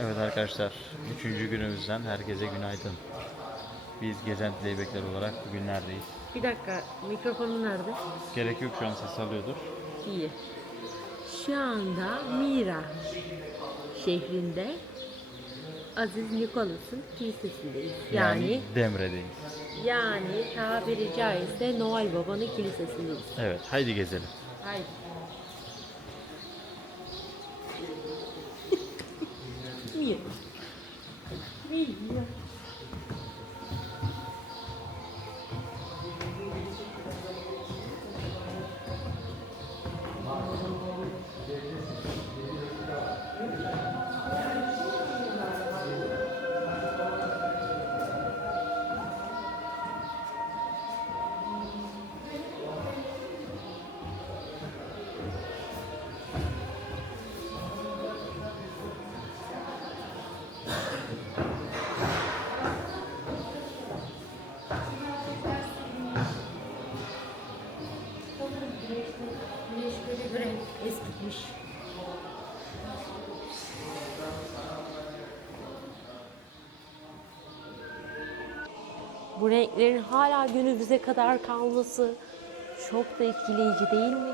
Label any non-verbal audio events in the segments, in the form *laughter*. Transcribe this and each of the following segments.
Evet arkadaşlar, üçüncü günümüzden herkese günaydın. Biz Gezenti Leybekler olarak bugün neredeyiz? Bir dakika, mikrofonun nerede? Gerek yok şu an ses alıyordur. İyi. Şu anda Mira şehrinde Aziz Nikolas'ın kilisesindeyiz. Yani Demre'deyiz. yani tabiri caizse Noel Baba'nın kilisesindeyiz. Evet, haydi gezelim. Haydi. Bu renklerin hala günümüze kadar kalması çok da etkileyici değil mi?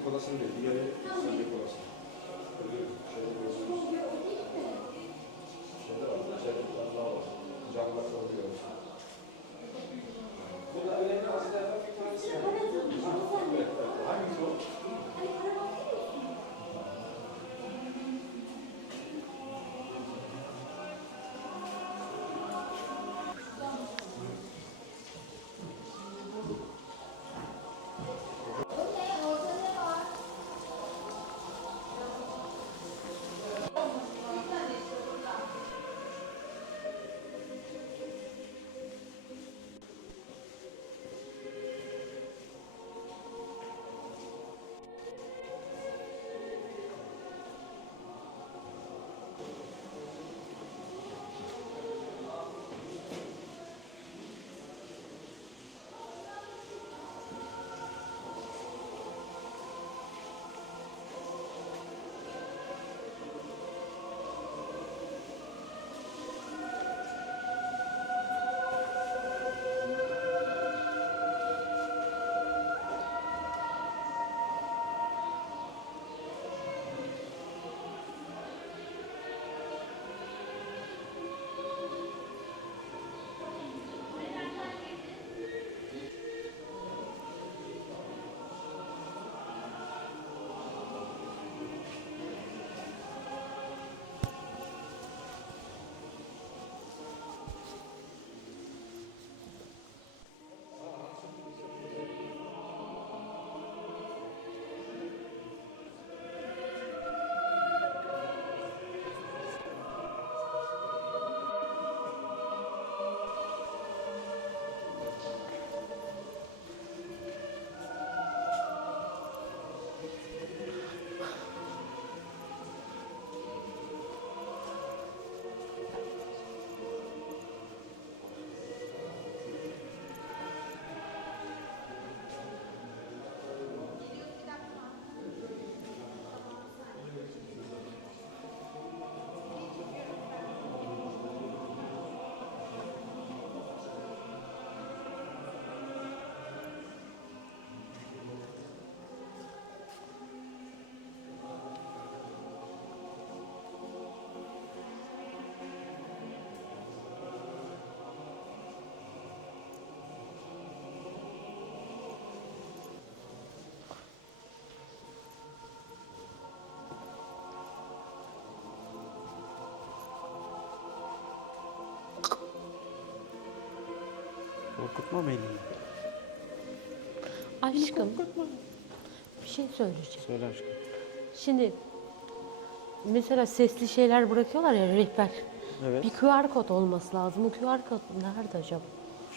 San Nikolas'ın değil, diğeri San Nikolas'ın. Şöyle görüyorsunuz. Şöyle var, içeride bir tane daha var. Camlar oluyor. Bu da önemli aslında bir tanesi. Hangisi o? Korkutma beni. Aşkım bir şey söyleyeceğim. Söyle aşkım. Şimdi mesela sesli şeyler bırakıyorlar ya rehber. Evet. Bir QR kod olması lazım. O QR kod nerede acaba?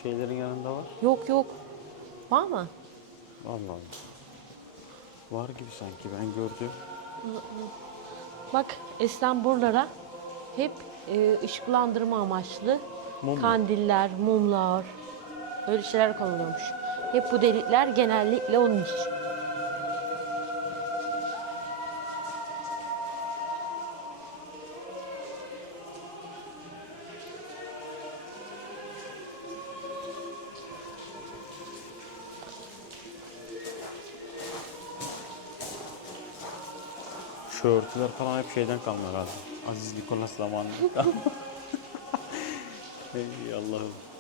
Şeylerin yanında var. Yok yok. Var mı? Allah Allah. Var gibi sanki ben gördüm. Bak İstanbullara hep e, ışıklandırma amaçlı Mum mu? kandiller, mumlar öyle şeyler konuluyormuş. Hep bu delikler genellikle onun için. Şu örtüler falan hep şeyden kalma herhalde. Aziz Nikolas zamanında. *laughs* Ey Allah'ım.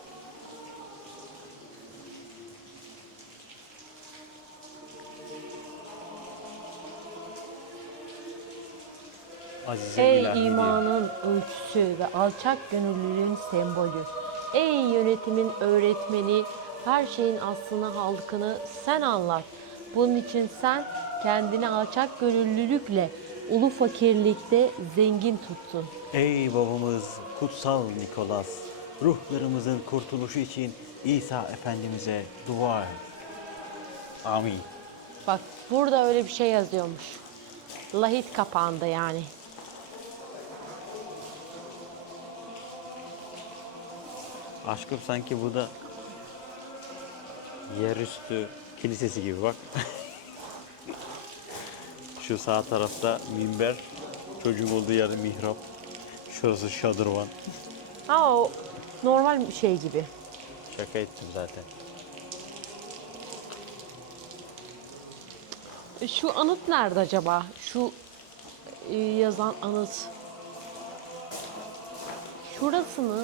Azize Ey ilahi imanın ölçüsü ve alçak gönüllülüğün sembolü. Ey yönetimin öğretmeni, her şeyin aslını halkını sen anlat. Bunun için sen kendini alçak gönüllülükle, ulu fakirlikte zengin tuttun. Ey babamız kutsal Nikolas, ruhlarımızın kurtuluşu için İsa Efendimiz'e dua et. Amin. Bak burada öyle bir şey yazıyormuş. Lahit kapağında yani. Aşkım sanki bu da yerüstü kilisesi gibi bak. *laughs* Şu sağ tarafta minber, çocuğun olduğu yerde mihrap. Şurası şadırvan. Ha o normal bir şey gibi. Şaka ettim zaten. E, Şu anıt nerede acaba? Şu e, yazan anıt. Şurası mı?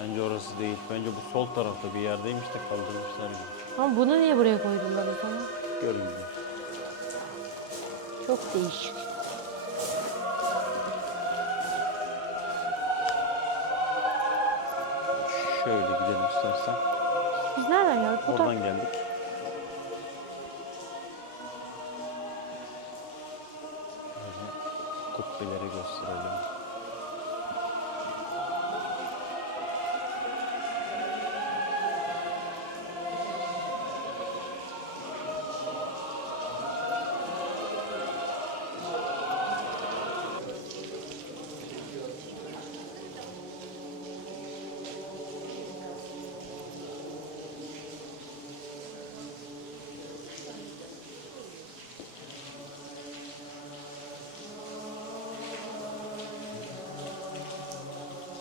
Bence orası değil. Bence bu sol tarafta bir yerdeymiş de kaldırmışlar gibi. Ama bunu niye buraya koydular o zaman? Görünmüyor. Çok değişik. Şöyle gidelim istersen. Biz nereden geldik? Bu Oradan taraf- geldik. Böyle kubbeleri gösterelim.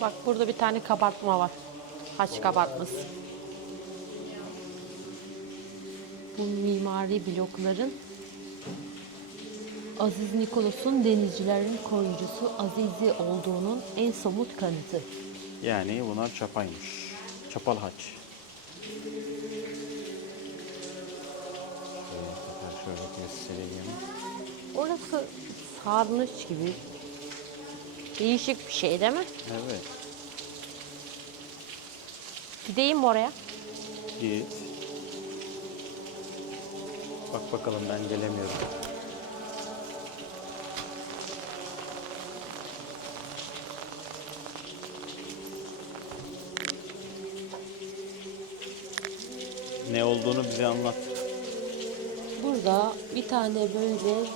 Bak burada bir tane kabartma var. Haç kabartması. Bu mimari blokların Aziz Nikolas'un denizcilerin koruyucusu Azizi olduğunun en somut kanıtı. Yani bunlar çapaymış. Çapal haç. Şöyle göstereyim. Orası sarnıç gibi. Değişik bir şey değil mi? Evet. Gideyim oraya? Git. Bak bakalım ben gelemiyorum. Ne olduğunu bize anlat. Burada bir tane böyle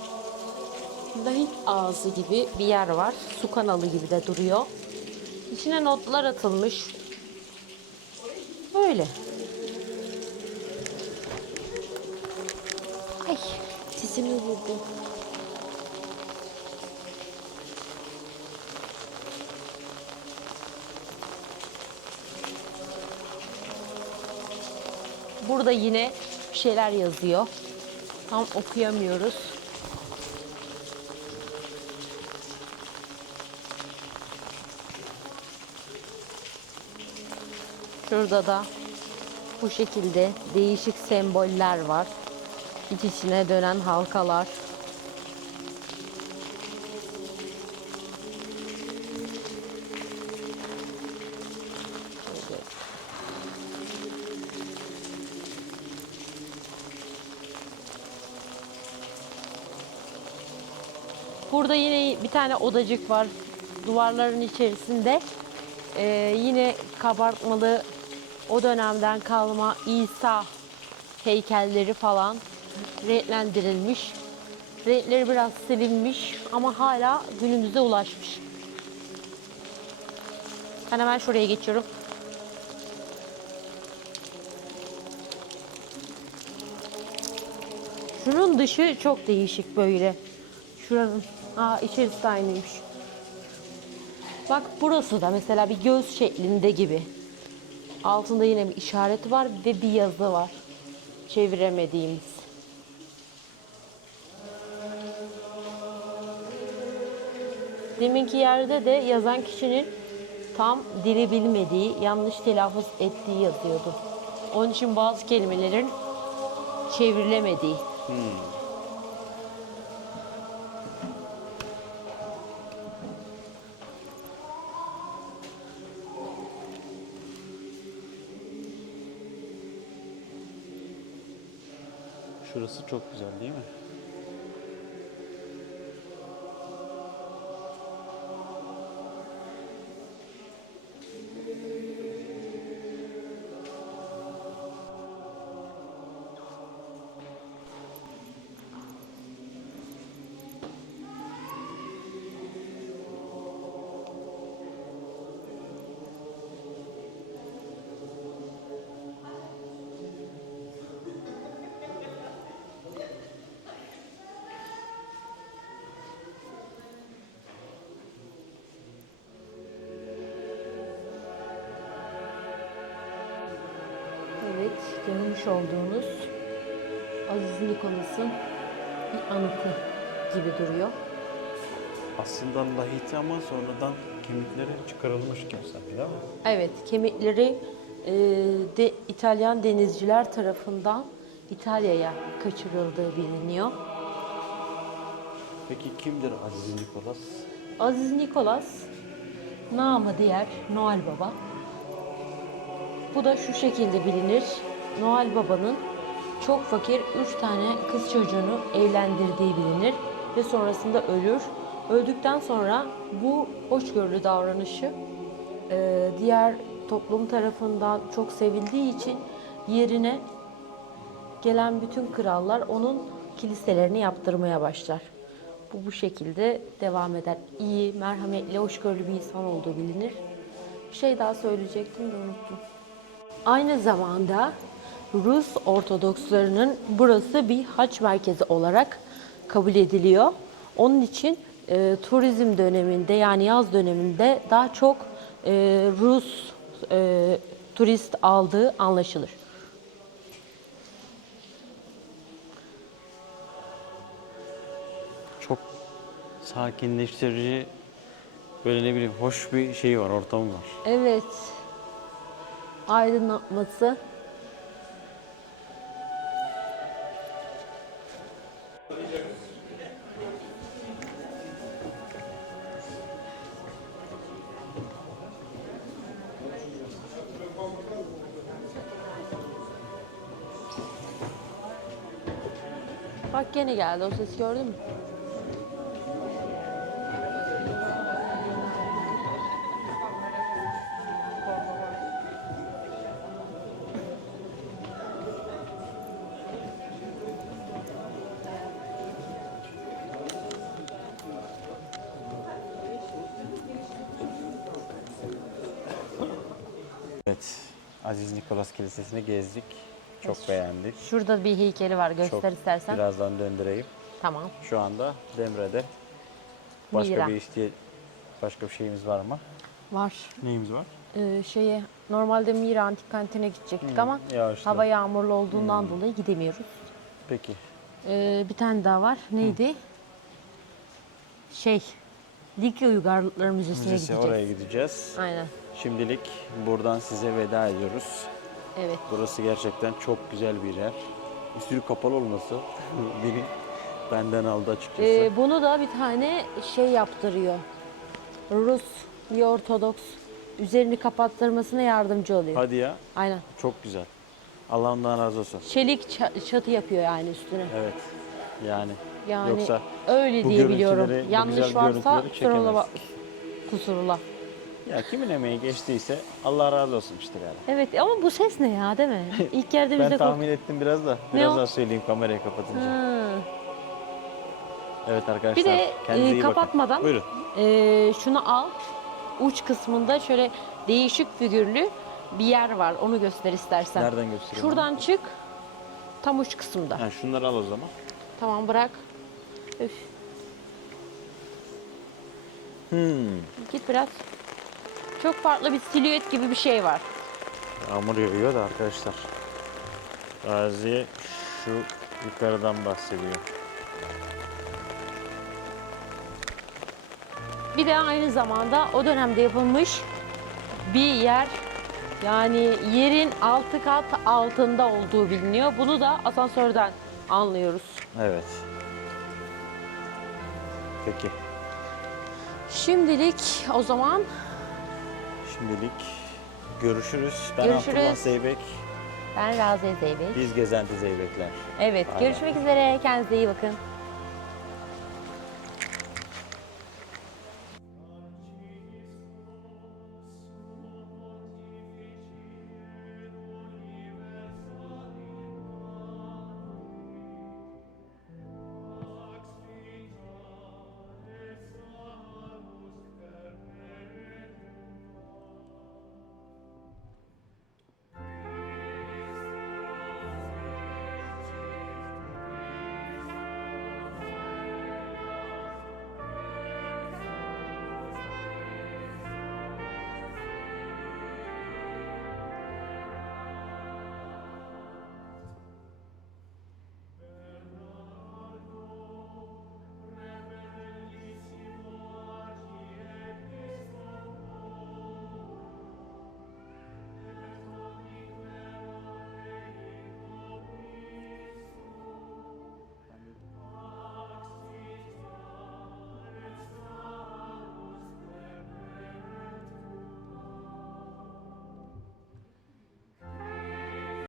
lahit ağzı gibi bir yer var. Su kanalı gibi de duruyor. İçine notlar atılmış. Böyle. Ay dizimi vurdu. Burada yine bir şeyler yazıyor. Tam okuyamıyoruz. Şurada da bu şekilde değişik semboller var. İç içine dönen halkalar. Burada yine bir tane odacık var. Duvarların içerisinde e, yine kabartmalı o dönemden kalma İsa heykelleri falan renklendirilmiş. Renkleri biraz silinmiş ama hala günümüze ulaşmış. Ben hemen şuraya geçiyorum. Şunun dışı çok değişik böyle. Şuranın, aa içerisi de aynıymış. Bak burası da mesela bir göz şeklinde gibi. Altında yine bir işareti var ve bir yazı var. Çeviremediğimiz. Deminki yerde de yazan kişinin tam dili bilmediği, yanlış telaffuz ettiği yazıyordu. Onun için bazı kelimelerin çevrilemediği. Şurası çok güzel değil mi? Evet, görmüş olduğunuz Aziz Nikolas'ın bir anıtı gibi duruyor. Aslında lahiti ama sonradan kemikleri çıkarılmış gibi sanki değil mi? Evet, kemikleri e, de, İtalyan denizciler tarafından İtalya'ya kaçırıldığı biliniyor. Peki kimdir Aziz Nikolas? Aziz Nikolas, namı diğer Noel Baba. Bu da şu şekilde bilinir. Noel Baba'nın çok fakir üç tane kız çocuğunu evlendirdiği bilinir ve sonrasında ölür. Öldükten sonra bu hoşgörülü davranışı e, diğer toplum tarafından çok sevildiği için yerine gelen bütün krallar onun kiliselerini yaptırmaya başlar. Bu bu şekilde devam eder. İyi, merhametli, hoşgörülü bir insan olduğu bilinir. Bir şey daha söyleyecektim de unuttum. Aynı zamanda Rus Ortodokslarının burası bir haç merkezi olarak kabul ediliyor. Onun için e, turizm döneminde yani yaz döneminde daha çok e, Rus e, turist aldığı anlaşılır. Çok sakinleştirici böyle ne bileyim hoş bir şey var, ortamı var. Evet. Aydınlatması. Bak gene geldi o ses gördün mü? Evet, Aziz Nikolas Kilisesi'ni gezdik. Çok beğendik. Şurada bir heykeli var göster Çok istersen. birazdan döndüreyim. Tamam. Şu anda Demre'de. Başka Mira. bir işte başka bir şeyimiz var mı? Var. Neyimiz var? Ee, şeye normalde Mira Antik Kantine gidecektik ama yağışlı. hava yağmurlu olduğundan dolayı gidemiyoruz. Peki. Ee, bir tane daha var. Neydi? Şey, Likya Uygarlıkları Müzesi'ne Müzesi gideceğiz. oraya gideceğiz. Aynen. Şimdilik buradan size veda ediyoruz. Evet. Burası gerçekten çok güzel bir yer. Üstünü kapalı olması *laughs* beni benden aldı açıkçası. Ee, bunu da bir tane şey yaptırıyor. Rus bir Ortodoks üzerini kapattırmasına yardımcı oluyor. Hadi ya. Aynen. Çok güzel. Allah'ımdan razı olsun. Çelik ça- çatı yapıyor yani üstüne. Evet. Yani Yani Yoksa öyle diye biliyorum. Yanlış varsa kusurla, kusurla. Ya kimin emeği geçtiyse Allah razı olsun işte yani. Evet ama bu ses ne ya değil mi? *laughs* İlk geldiğimizde Ben kork- tahmin ettim biraz da. Ne Biraz o? daha söyleyeyim kamerayı kapatınca. Ha. Evet arkadaşlar. Bir de kendinize e, iyi bakın. kapatmadan Buyurun. e, şunu al. Uç kısmında şöyle değişik figürlü bir yer var. Onu göster istersen. Nereden göstereyim? Şuradan çık. Tam uç kısımda. Ha, şunları al o zaman. Tamam bırak. Üf. Hmm. Git biraz. Çok farklı bir silüet gibi bir şey var. Yağmur yağıyor da arkadaşlar. Gazi şu yukarıdan bahsediyor. Bir de aynı zamanda o dönemde yapılmış bir yer. Yani yerin altı kat altında olduğu biliniyor. Bunu da asansörden anlıyoruz. Evet. Peki. Şimdilik o zaman Şimdilik görüşürüz. Ben Görüşürüz. Abdullah Zeybek. ben Raziye Zeybek. Biz Gezenti Zeybekler. Evet bay. görüşmek üzere. Kendinize iyi bakın.